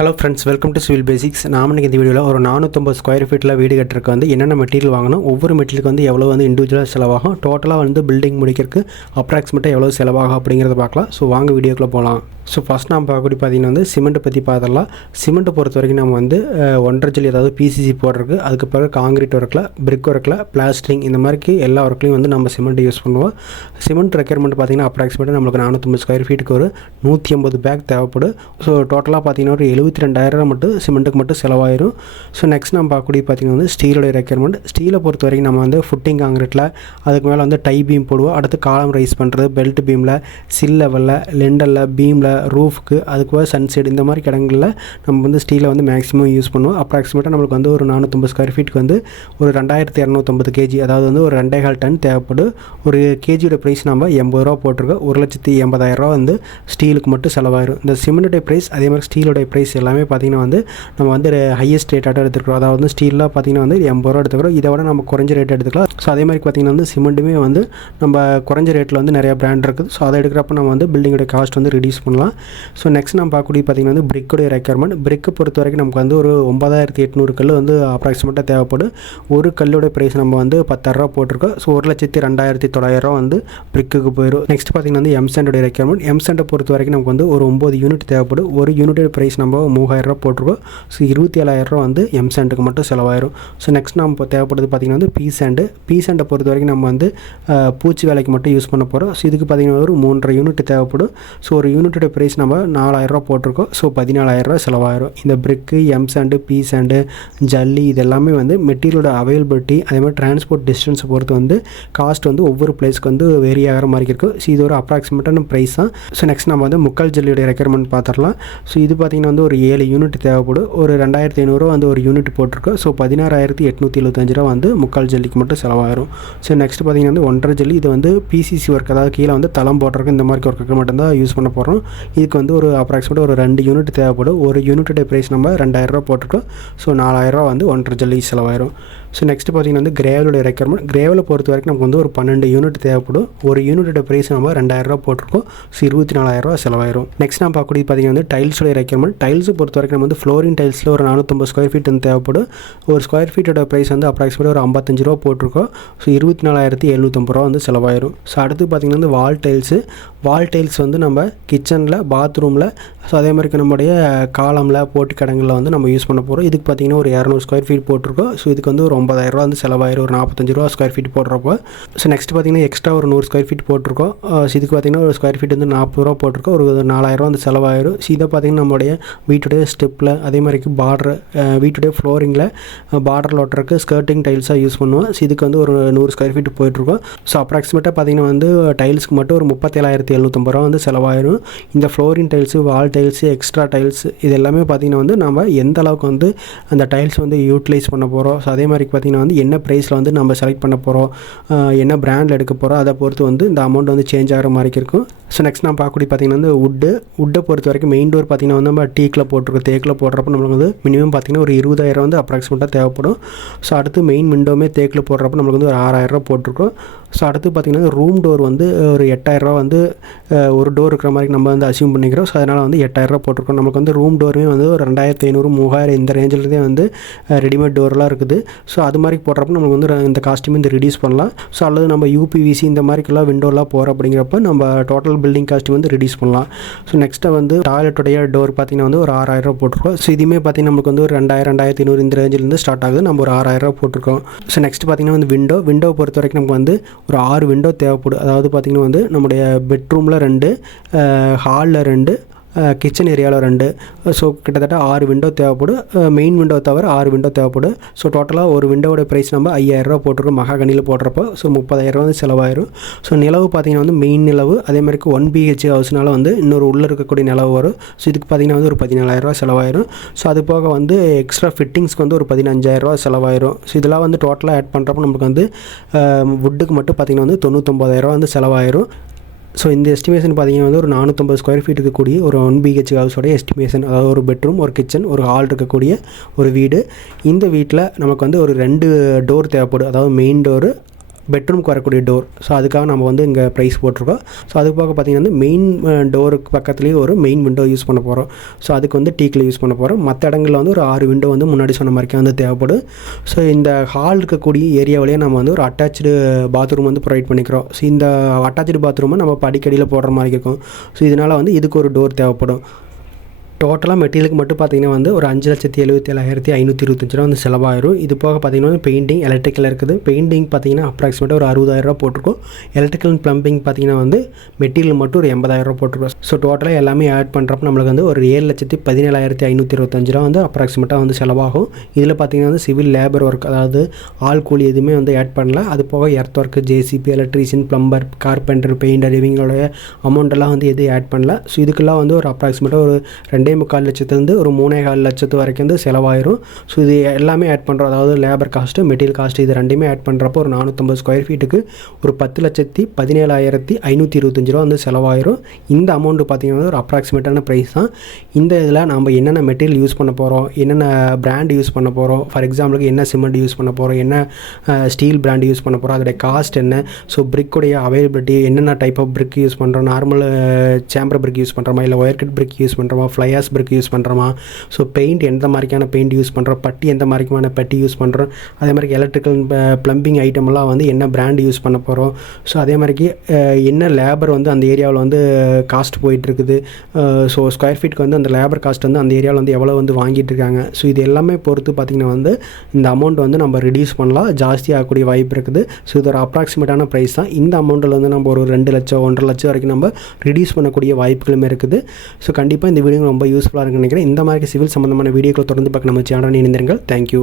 Hello friends, welcome to civil basics. நாம் இந்த வீடியோவில் ஒரு 450 ஸ்கொயர் ஃபீட்டில் வீடு கட்டுறதுக்கு வந்து என்னென்ன மெட்டீரியல் வாங்கணும், ஒவ்வொரு மெட்டீரியலுக்கு வந்து எவ்வளோ வந்து இண்டிவிஜுவலாக செலவாகும், டோட்டலாக வந்து பில்டிங் முடிக்கிறதுக்கு அப்ராக்சிமேட்டாக எவ்வளோ செலவாகும் அப்படிங்கிறத பார்க்கலாம். ஸோ வாங்க வீடியோக்குள்ளே போகலாம். ஸோ ஃபஸ்ட் நாம் பார்க்கக்கூடிய பார்த்தீங்கன்னா வந்து சிமெண்ட்டை பற்றி பார்த்துடலாம். சிமெண்ட்டை பொறுத்த வரைக்கும் நம்ம வந்து 1.5 ஜல்லி அதாவது பிசிசி போடுறதுக்கு, அதுக்கு பிறகு காங்கிரீட் ஒர்க்கில், பிரிக் ஒர்க்கில், பிளாஸ்டரிங் இந்த மாதிரி எல்லா ஒர்க்லையும் வந்து நம்ம சிமெண்ட் யூஸ் பண்ணுவோம். சிமெண்ட் ரெக்யர்மெண்ட் பார்த்திங்கன்னா அப்ராக்சிமேட்டாக நம்மளுக்கு 450 ஸ்கொயர் ஃபீட்டுக்கு ஒரு 150 பேக் தேவைப்படும். ஸோ டோட்டலாக பார்த்திங்கன்னா ஒரு 72,000 மட்டும் சிமெண்ட்டுக்கு மட்டும் செலவாயிரும். ஸோ நெக்ஸ்ட் நம்ம பார்க்கக்கூடிய பார்த்திங்கன்னா வந்து ஸ்டீலோடைய ரெக்யர்மெண்ட். ஸ்டீலை பொறுத்த வரைக்கும் நம்ம வந்து ஃபுட்டிங் காங்கிரீட்டில், அதுக்கு மேலே வந்து டை பீம் போடுவோம். அடுத்து காலம் ரைஸ் பண்ணுறது, பெல்ட் பீமில், சில் லெவலில், லெண்டலில், பீமில், ரூஃப்க்கு, அதுக்கு சன்சைடு இந்த மாதிரி இடங்களில் நம்ம வந்து ஸ்டீலை வந்து மேக்ஸிமம் யூஸ் பண்ணுவோம். அப்ராக்சிமேட்டாக நம்மளுக்கு வந்து ஒரு 450 ஸ்கொயர் ஃபீட்டுக்கு வந்து ஒரு 2250 கேஜி, அதாவது வந்து ஒரு 2.25 டன் தேவைப்படும். ஒரு கேஜியோட ப்ரைஸ் நம்ம 80 ரூபா போட்டிருக்கோம். 1,80,000 வந்து ஸ்டீலுக்கு மட்டும் செலவாயிரும். இந்த சிமெண்ட்டோடைய ப்ரைஸ் அதே மாதிரி ஸ்டீலோடைய ப்ரைஸ் எல்லாமே பார்த்திங்கன்னா வந்து நம்ம வந்து ஹையஸ்ட் ரேட்டாக எடுத்துக்கிறோம். அதாவது வந்து ஸ்டீலில் பார்த்திங்கன்னா வந்து 80 ரூபா எடுத்துக்கிறோம். இதை விட நம்ம குறைஞ்ச ரேட் எடுத்துக்கலாம். ஸோ அதே மாதிரி பார்த்திங்கன்னா வந்து சிமெண்ட்டுமே வந்து நம்ம குறைஞ்ச ரேட்டில் வந்து நிறையா பிராண்ட் இருக்குது. ஸோ அதை எடுக்கிறப்ப நம்ம வந்து பில்டிங்கோட காஸ்ட் வந்து ரிடியூஸ் பண்ணலாம். ஸோ நெக்ஸ்ட் நம்ம பார்க்கக்கூடிய பார்த்திங்கன்னா வந்து பிரிக்கோடைய ரெக்யர்மெண்ட். பிரிக்கை பொறுத்த வரைக்கும் நமக்கு வந்து ஒரு 9,800 கல் வந்து அப்ராக்சிமேட்டாக தேவைப்படும். ஒரு கல்லோட ப்ரைஸ் நம்ம வந்து 10,000 ரூபா போட்டிருக்கோம். ஸோ 1,02,900 வந்து பிரிக்குக்கு போயிடும். நெக்ஸ்ட் பார்த்திங்கன்னா வந்து எம்சாண்டோடைய ரெக்யர்மெண்ட். எம்சாண்டை பொறுத்த வரைக்கும் நமக்கு வந்து ஒரு 9 யூனிட் தேவைப்படும். ஒரு யூனிட்டோட ப்ரைஸ் நம்ம 3,000 ரூபா போட்டிருக்கோம். ஸோ 27,000 ரூபா வந்து எம்சாண்டுக்கு மட்டும் செலவாயிரும். ஸோ நெக்ஸ்ட் நம்ம இப்போ தேவைப்படுது பார்த்திங்கன்னா வந்து பீசாண்டு. பீசாண்டை பொறுத்த வரைக்கும் நம்ம வந்து பூச்சி வேலைக்கு மட்டும் யூஸ் பண்ண போகிறோம். ஸோ இதுக்கு பார்த்திங்கன்னா ஒரு 3.5 யூனிட் தேவைப்படும். ஸோ ஒரு யூனிட்டோட ப்ரைஸ் நம்ம 4,000 ரூபா போட்டிருக்கோம். ஸோ 14,000 ரூபா செலவாயிரும். இந்த பிரிக்கு, எம்சாண்டு, பீசாண்டு, ஜல்லி இது எல்லாமே வந்து மெட்டீரியலோட அவைலபிலிட்டி, அதே மாதிரி டிரான்ஸ்போர்ட் டிஸ்டன்ஸை பொறுத்து வந்து காஸ்ட் வந்து ஒவ்வொரு பிளேஸ்க்கு வந்து வேரி ஆகிற மாதிரி இருக்கும். ஸோ இது ஒரு அப்ராக்சிமேட்டான ப்ரைஸ் தான். ஸோ நெக்ஸ்ட் நம்ம வந்து முக்கால் ஜல்லியோடைய ரெக்யர்மெண்ட் பார்த்துடலாம். ஸோ இது பார்த்திங்கன்னா வந்து ஒரு 7 யூனிட் தேவைப்படும். ஒரு 2,500 வந்து ஒரு யூனிட் போட்டிருக்கோம். ஸோ 16,875 ரூபா வந்து முக்கால் ஜல்லிக்கு மட்டும் செலவாயிரும். ஸோ நெக்ஸ்ட் பார்த்திங்கன்னா வந்து 1.5 ஜல்லி. இது வந்து பிசிசி ஒர்க், அதாவது கீழே வந்து தளம் போடுறதுக்கு இந்த மாதிரி ஒர்க்கு மட்டும்தான் யூஸ் பண்ண போகிறோம். இதுக்கு வந்து ஒரு அப்ராக்சிமேட்டாக ஒரு 2 யூனிட் தேவைப்படும். ஒரு யூனிட்டோட ப்ரைஸ் நம்ம 2,000 ரூபா போட்டிருக்கோம். ஸோ 4,000 ரூபா வந்து 1.5 ஜல்லி செலவாயிரும். ஸோ நெக்ஸ்ட் பார்த்திங்கன்னா வந்து கிரேவலோடைய ரெக்யர்மெண்ட். கிரேவலை பொறுத்த வரைக்கும் நமக்கு வந்து ஒரு 12 யூனிட் தேவைப்படும். ஒரு யூனிட்டோட ப்ரைஸ் நம்ம 2,000 ரூபா போட்டிருக்கோம். ஸோ 24,000 ரூபா செலவாயிரும். நெக்ஸ்ட் நான் பார்க்கக்கூடிய பார்த்திங்கன்னா வந்து டைல்ஸோடைய ரெக்யர்மெண்ட். டைல்ஸை பொறுத்த வரைக்கும் நம்ம வந்து ஃப்ளோரிங் டைல்ஸில் ஒரு 450 ஸ்கொயர் ஃபீட் வந்து தேவைப்படும். ஒரு ஸ்கொயர் ஃபீட்டோட ப்ரைஸ் வந்து அப்ராக்சிமேட்டாக ஒரு 55 ரூபா போட்டிருக்கோம். ஸோ 24,750 ரூபா வந்து செலவாயிரும். ஸோ அடுத்து பார்த்திங்கன்னா வந்து வால் டைல்ஸு. வால் டைல்ஸ் வந்து நம்ம கிச்சனில், பாத்ரூமில், ஸோ அதே மாதிரி நம்முடைய காலமில், போட்டு கடங்களில் வந்து நம்ம யூஸ் பண்ண போகிறோம். இதுக்கு பார்த்திங்கன்னா ஒரு 200 ஸ்கொயர் ஃபீட் போட்டிருக்கோம். ஸோ இதுக்கு வந்து ஒரு 9,000 ரூபா வந்து செலவாயிரும். ஒரு 45 ரூபா ஸ்கொயர் ஃபீட் போடுறப்போ. ஸோ நெக்ஸ்ட் பார்த்திங்கன்னா எக்ஸ்ட்ரா ஒரு 100 ஸ்கொயர் ஃபீட் போட்டிருக்கோம். ஸோ இதுக்கு பார்த்திங்கன்னா ஒரு ஸ்கொயர் ஃபீட் வந்து 40 ரூபா போட்டிருக்கோம். ஒரு 4,000 ரூபா வந்து செலவாயிரும். ஸோ இதை பார்த்திங்கன்னா நம்மளுடைய வீட்டுடைய ஸ்டெப்பில், அதே மாதிரிக்கு பார்டர், வீட்டுடைய ஃப்ளோரிங்கில் பார்டரில் ஒட்டுறக்கு ஸ்கர்ட்டிங் டைல்ஸாக யூஸ் பண்ணுவோம். ஸோ இதுக்கு வந்து ஒரு 100 ஸ்கொயர் ஃபீட் போயிட்டுருக்கோம். ஸோ அப்ராக்சிமேட்டாக பார்த்திங்கன்னா வந்து டைல்ஸுக்கு மட்டும் ஒரு 37,750 ரூபா வந்து செலவாயிரும். இந்த ஃப்ளோரிங் டைல்ஸு, வால் டைல்ஸு, எக்ஸ்ட்ரா டைல்ஸ் இது எல்லாமே பார்த்திங்கன்னா வந்து நம்ம எந்த அளவுக்கு வந்து அந்த டைல்ஸ் வந்து யூட்டிலைஸ் பண்ண போகிறோம், ஸோ அதே மாதிரி பார்த்திங்கன்னா வந்து என்ன ப்ரைஸில் வந்து நம்ம செலக்ட் பண்ண போகிறோம், என்ன பிராண்டில் எடுக்க போகிறோம், அதை பொறுத்து வந்து இந்த அமௌண்ட் வந்து சேஞ்ச் ஆகிற மாதிரி இருக்கும். ஸோ நெக்ஸ்ட் நான் பார்க்கக்கூடிய பார்த்திங்கன்னா வந்து வுட்டை பொறுத்த வரைக்கும் மெயின் டோர் பார்த்திங்கன்னா வந்து நம்ம டீக்கில் போட்டிருக்கோம். தேக்கில் போடுறப்போ நம்மளுக்கு வந்து மினிமம் பார்த்திங்கன்னா ஒரு 20,000 வந்து அப்ராக்சிமேட்டாக தேவைப்படும். ஸோ அடுத்து மெயின் விண்டோமே தேக்கில் போடுறப்போ நம்மளுக்கு வந்து ஒரு 6,000 ரூபா போட்டிருக்கோம். ஸோ அடுத்து பார்த்திங்கன்னா ரூம் டோர் வந்து ஒரு 8,000 ரூபா வந்து ஒரு டோர் இருக்கிற மாதிரி நம்ம வந்து அசியூம் பண்ணிக்கிறோம். ஸோ அதனால் வந்து 8,000 ரூபா போட்டிருக்கோம். நமக்கு வந்து ரூம் டோருமே வந்து ஒரு 2,500, 3,000 இந்த ரேஞ்சில்தான் வந்து ரெடிமேட் டோர்லாம் இருக்குது. ஸோ அது மாதிரி போடுறப்ப நமக்கு வந்து இந்த காஸ்ட்யூமே இந்த ரிடியூஸ் பண்ணலாம். ஸோ அல்லது நம்ம யூபிவிசி இந்த மாதிரிக்கெல்லாம் விண்டோலாம் போகிறோம் அப்படிங்கிறப்ப நம்ம டோட்டல் பில்டிங் காஸ்ட்யூம் வந்து ரிடியூஸ் பண்ணலாம். ஸோ நெக்ஸ்ட்டு வந்து டாய்லெட்டுடைய டோர் பார்த்திங்கன்னா வந்து ஒரு 6,000 ரூபா போட்டிருக்கோம். ஸோ இதுவுமே பார்த்திங்கன்னா நமக்கு வந்து ஒரு 2,000, 2,500 இந்த ரேஞ்சிலேருந்து ஸ்டார்ட் ஆகுது. நம்ம ஒரு 6,000 ரூபா போட்டிருக்கோம். ஸோ நெக்ஸ்ட் பார்த்திங்கன்னா வந்து விண்டோ பொறுத்த வரைக்கும் நமக்கு வந்து ஒரு 6 விண்டோ தேவைப்படும். அதாவது பார்த்திங்கன்னா வந்து நம்முடைய பெட்ரூமில் 2, ஹாலில் 2, கிச்சன் ஏரியாவில் 2. ஸோ கிட்டத்தட்ட 6 விண்டோ தேவைப்படும். மெயின் விண்டோ தவிர 6 விண்டோ தேவைப்படும். ஸோ டோட்டலாக ஒரு விண்டோட ப்ரைஸ் நம்ம 5,000 ரூபா போட்டிருக்கோம் மகாகனியில் போடுறப்போ. ஸோ 30,000 ரூபா வந்து செலவாயிரும். ஸோ நிலவு பார்த்திங்கன்னா வந்து மெயின் நிலவு, அதே மாதிரி 1 BH ஹவுஸ்னால வந்து இன்னொரு உள்ளே இருக்கக்கூடிய நிலவு வரும். ஸோ இதுக்கு பார்த்திங்கன்னா வந்து ஒரு 14,000 ரூபா செலவாயிரும். ஸோ அது போக வந்து எக்ஸ்ட்ரா ஃபிட்டிங்ஸ்க்கு வந்து ஒரு 15,000 ரூபா செலவாயிரும். ஸோ இதெல்லாம் வந்து டோட்டலாக ஆட் பண்ணுறப்போ நமக்கு வந்து வுட்டுக்கு மட்டும் பார்த்திங்கன்னா வந்து 99,000 ரூபா வந்து செலவாயிரும். ஸோ இந்த எஸ்டிமேஷன் பார்த்திங்கன்னா வந்து ஒரு 450 ஸ்கொயர் ஃபீட் இருக்கக்கூடிய ஒரு 1 BH ஹவுஸோடைய எஸ்டிமேஷன். அதாவது ஒரு பெட்ரூம், ஒரு கிச்சன், ஒரு ஹால் இருக்கக்கூடிய ஒரு வீடு. இந்த வீட்டில் நமக்கு வந்து ஒரு 2 டோர் தேவைப்படும். அதாவது மெயின் டோரு, பெட்ரூம்க்கு வரக்கூடிய டோர். ஸோ அதுக்காக நம்ம வந்து இங்கே ப்ரைஸ் போட்டிருக்கோம். ஸோ அதுக்கு போக பார்த்திங்கன்னா வந்து மெயின் டோருக்கு பக்கத்துலேயே ஒரு மெயின் விண்டோ யூஸ் பண்ண போகிறோம். ஸோ அதுக்கு வந்து டீக்கில் யூஸ் பண்ண போகிறோம். மற்ற இடங்களில் வந்து ஒரு 6 விண்டோ வந்து முன்னாடி சொன்ன மாதிரிக்கே வந்து தேவைப்படும். ஸோ இந்த ஹால் இருக்கக்கூடிய ஏரியாவிலேயே நம்ம வந்து ஒரு அட்டாச்சு பாத்ரூம் வந்து ப்ரொவைட் பண்ணிக்கிறோம். ஸோ இந்த அட்டாச்சு பாத்ரூமை நம்ம படிக்கடியில் போடுற மாதிரி இருக்கும். ஸோ இதனால் வந்து இதுக்கு ஒரு டோர் தேவைப்படும். டோட்டலாக மெட்டீரியலுக்கு மட்டும் பார்த்திங்கன்னா வந்து ஒரு 5,77,525 ரூபா வந்து செலவாயிரும். இது போக பார்த்திங்கன்னா பெயிண்டிங், எலக்ட்ரிக்கல் இருக்குது. பெயிண்டிங் பார்த்திங்கன்னா அப்ராக்சிமேட்டாக ஒரு 60,000 போட்டிருக்கோம். எலக்ட்ரிக்கல் அண்ட் ப்ளம்பிங் பார்த்திங்கன்னா வந்து மெட்டீரியல் மட்டும் ஒரு 80,000 போட்டிருக்கோம். ஸோ டோட்டலாக எல்லாமே ஆட் பண்ணுறப்ப நம்மளுக்கு வந்து ஒரு 7,17,525 வந்து அப்ராக்சிமேட்டாக வந்து செலவாகும். இதில் பார்த்திங்கன்னா வந்து சிவில் லேபர் ஒர்க், அதாவது ஆள் கூலி எதுவுமே வந்து ஆட் பண்ணல. அது போக earth work, JCB, electrician, plumber, carpenter, painter இவங்களோட அமௌண்ட்டெல்லாம் வந்து எதுவும் ஆட் பண்ணல. ஸோ இதுக்கெல்லாம் வந்து ஒரு அப்ராக்சிமேட்டாக ஒரு 2.25 லட்சத்துலேருந்து ஒரு 3.25 லட்சத்து வரைக்கும் வந்து செலவாயிரும். ஸோ இது எல்லாமே ஆட் பண்ணுறோம். அதாவது லேபர் காஸ்ட்டு, மெட்டீரியல் காஸ்ட்டு, இது ரெண்டுமே ஆட் பண்ணுறப்போ ஒரு 450 ஸ்கொயர் ஃபீட்டுக்கு ஒரு 10,17,525 ரூபா வந்து செலவாயிரும். இந்த அமௌண்ட்டு பார்த்திங்கன்னா ஒரு அப்ராக்சிமேட்டான ப்ரைஸ் தான். இந்த இதில் நம்ம என்னென்ன மெட்டீரியல் யூஸ் பண்ண போகிறோம், என்னென்ன பிராண்ட் யூஸ் பண்ண போகிறோம், ஃபார் எக்ஸாம்பிளுக்கு என்ன சிமெண்ட் யூஸ் பண்ண போகிறோம், என்ன ஸ்டீல் பிராண்ட் யூஸ் பண்ண போகிறோம், அதோடைய காஸ்ட் என்ன, ஸோ பிரிக்குடைய அவைலபிலிட்டி, என்னென்ன டைப் ஆஃப் பிரிக் யூஸ் பண்ணுறோம், நார்மல் சேம்பர் பிரிக் யூஸ் பண்ணுறோமா, இல்லை ஒயர் கட் பிரிக் யூஸ் பண்ணுறோமா, ஃப்ளையாஸ் பிரிக் யூஸ் பண்ணுறோமா, ஸோ பெயிண்ட் எந்த மாதிரியான பெயிண்ட் யூஸ் பண்ணுறோம், பட்டி எந்த மாதிரியான பட்டி யூஸ் பண்ணுறோம், அதே மாதிரி எலக்ட்ரிக்கல் ப்ளம்பிங் ஐட்டமெல்லாம் வந்து என்ன பிராண்ட் யூஸ் பண்ண போகிறோம், ஸோ அதே மாதிரிக்கு என்ன லேபர் வந்து அந்த ஏரியாவில் வந்து காஸ்ட் போயிட்டுருக்குது, ஸோ ஸ்கொயர் ஃபீட்டுக்கு வந்து அந்த லேபர் காஸ்ட் வந்து அந்த ஏரியாவில் வந்து எவ்வளோ வந்து வாங்கிட்டு இருக்காங்க. ஸோ இது எல்லாமே பொறுத்து பார்த்திங்கன்னா வந்து இந்த அமௌண்ட் வந்து நம்ம ரிடியூஸ் பண்ணலாம், ஜாஸ்தி ஆகக்கூடிய வாய்ப்பு இருக்குது. ஸோ இது ஒரு அப்ராக்சிமேட்டான ப்ரைஸ் தான். இந்த அமௌண்ட்டில் வந்து நம்ம ஒரு 2 லட்சம் 1.5 லட்சம் வரைக்கும் நம்ம ரிடியூஸ் பண்ணக்கூடிய வாய்ப்புகளுமே இருக்குது. ஸோ கண்டிப்பாக இந்த வீடியோ ரொம்ப யூஸ்ஃபுல்லாக இருக்குன்னு நினைக்கிறேன். இந்த மாதிரி சிவில் சம்மந்தமான வீடியோக்களை தொடர்ந்து பார்க்க நம்ம சேனல் இணைந்திருங்கள். தேங்க்யூ.